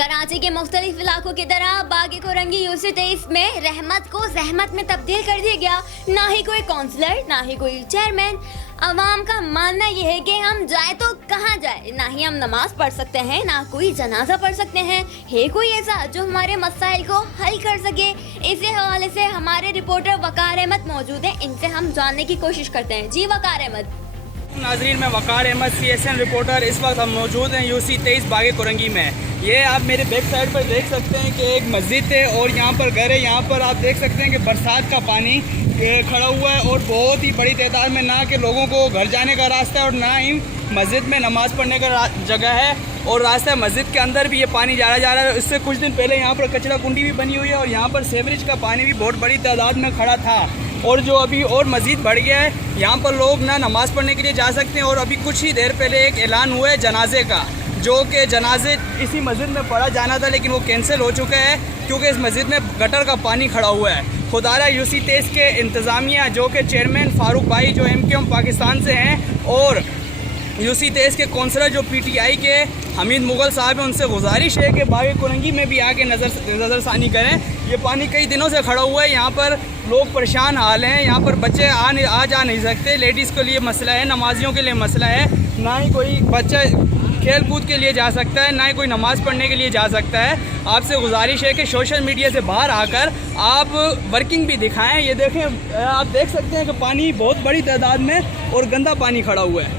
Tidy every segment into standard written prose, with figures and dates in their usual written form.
कराची के मुख्तलिफ इलाकों की तरह बागी कोरंगी यूसी 23 में रहमत को जहमत में तब्दील कर दिया गया। ना ही कोई काउंसलर, ना ही कोई चेयरमैन। अवाम का मानना यह है कि हम जाए तो कहाँ जाए, ना ही हम नमाज पढ़ सकते हैं, ना कोई जनाजा पढ़ सकते हैं। है कोई ऐसा जो हमारे मसाइल को हल कर सके? इसी हवाले से हमारे रिपोर्टर वकार अहमद मौजूद हैं, इनसे हम जानने की कोशिश करते हैं। जी वकार अहमद। नाजरीन, मैं वकार अहमद CSN रिपोर्टर। इस वक्त हम मौजूद हैं यूसी 23 बागी कोरंगी में। ये आप मेरे बैक साइड पर देख सकते हैं कि एक मस्जिद है और यहाँ पर घर है। यहाँ पर आप देख सकते हैं कि बरसात का पानी खड़ा हुआ है और बहुत ही बड़ी तादाद में ना कि लोगों को घर जाने का रास्ता है और ना ही मस्जिद में नमाज़ पढ़ने का जगह है। और रास्ता मस्जिद के अंदर भी ये पानी जा रहा है। इससे कुछ दिन पहले यहाँ पर कचरा कुंडी भी बनी हुई है और यहाँ पर सीवरेज का पानी भी बहुत बड़ी तादाद में खड़ा था और जो अभी और मज़ीद बढ़ गया है। यहाँ पर लोग ना नमाज़ पढ़ने के लिए जा सकते हैं और अभी कुछ ही देर पहले एक ऐलान हुआ है जनाजे का, जो कि जनाजे इसी मस्जिद में पढ़ा जाना था लेकिन वो कैंसिल हो चुका है क्योंकि इस मस्जिद में गटर का पानी खड़ा हुआ है। खुदारा यूसी 23 के इंतज़ामिया जो कि चेयरमैन फारूक भाई जो MKM पाकिस्तान से हैं और यूसी 23 के कौंसलर जो PTI के हमीद मुगल साहब हैं, उनसे गुजारिश है कि बागी कोरंगी में भी आके नज़रसानी करें। ये पानी कई दिनों से खड़ा हुआ है, यहाँ पर लोग परेशान हाल हैं। यहाँ पर बच्चे आ जा नहीं सकते, लेडीज़ के लिए मसला है, नमाजियों के लिए मसला है। ना ही कोई बच्चा खेल कूद के लिए जा सकता है, ना ही कोई नमाज़ पढ़ने के लिए जा सकता है। आपसे गुजारिश है कि सोशल मीडिया से बाहर आकर आप वर्किंग भी दिखाएं। ये देखें, आप देख सकते हैं कि पानी बहुत बड़ी तादाद में और गंदा पानी खड़ा हुआ है।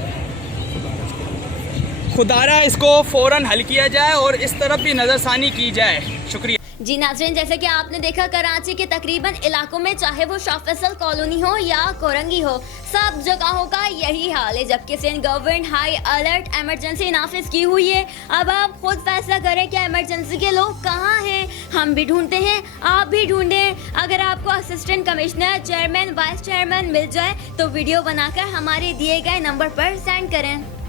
खुदारा इसको फ़ौरन हल किया जाए और इस तरफ भी नज़रसानी की जाए। शुक्रिया। जी नाज़रीन, जैसे कि आपने देखा कराची के तकरीबन इलाकों में चाहे वो शाह फैसल कॉलोनी हो या कोरंगी हो, सब जगहों का यही हाल है। जबकि Sindh government high alert emergency नाफिज की हुई है। अब आप खुद फैसला करें कि इमरजेंसी के लोग कहाँ हैं। हम भी ढूंढते हैं, आप भी ढूंढें। अगर आपको assistant commissioner, chairman, vice chairman मिल जाए तो वीडियो बनाकर हमारे दिए गए नंबर पर सेंड करें।